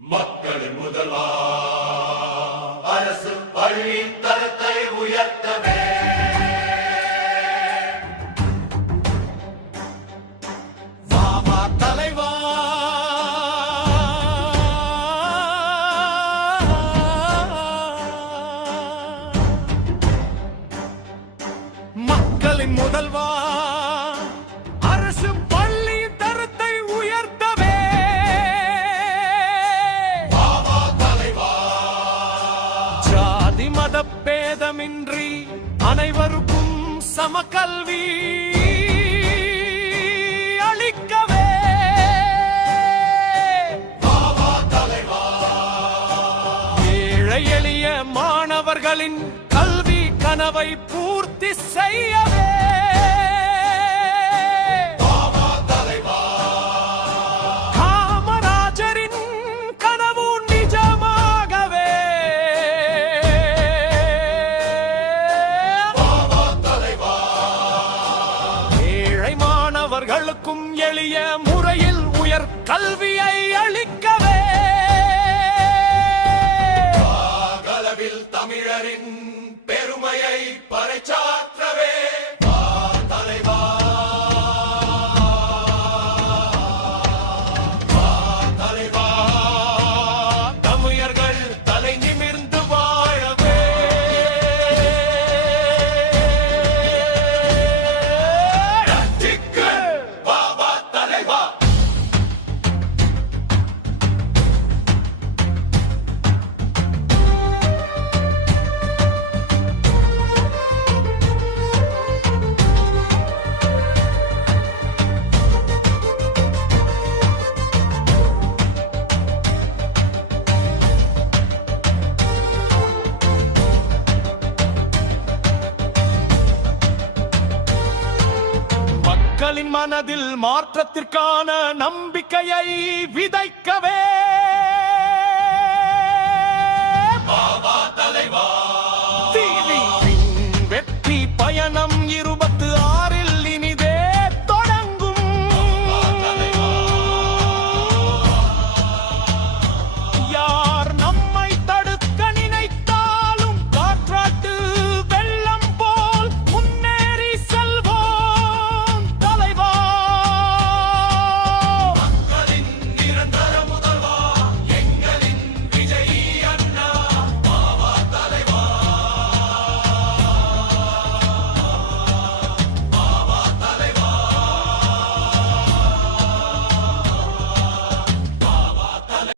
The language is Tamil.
மக்களின் முதல்வா அரசு பள்ளியின் தரத்தை உயர்த்தவே வாமா தலைவா மக்களின் முதல்வா அரசு பள்ளியின் தரத்தை உயர்த்தவே வாமா தலைவா ஜாதி மத பேதமின்றி அனைவருக்கும் சமகல்வி அளிக்கவே வாமா தலைவா ஏழை எளிய மாணவர்களின் கல்வி கனவை பூர்த்தி செய்யவே வாமா தலைவா காமராஜரின் கனவு நிஜமாகவே வாமா தலைவா ஏழை மாணவர்களுக்கும் எளிய முறையில் உயர் கல்வியை அளிக்கவே அளவில் தமிழரின் பெருமையை பறைசாற்றவே வா தலைவா வா தலைவா தமிழர்கள் தலை நிமிர்ந்து வாழவே ரட்சிக்கு வா வா தலைவா மக்களின் மனதில் மாற்றத்திற்கான நம்பிக்கையை விதைக்க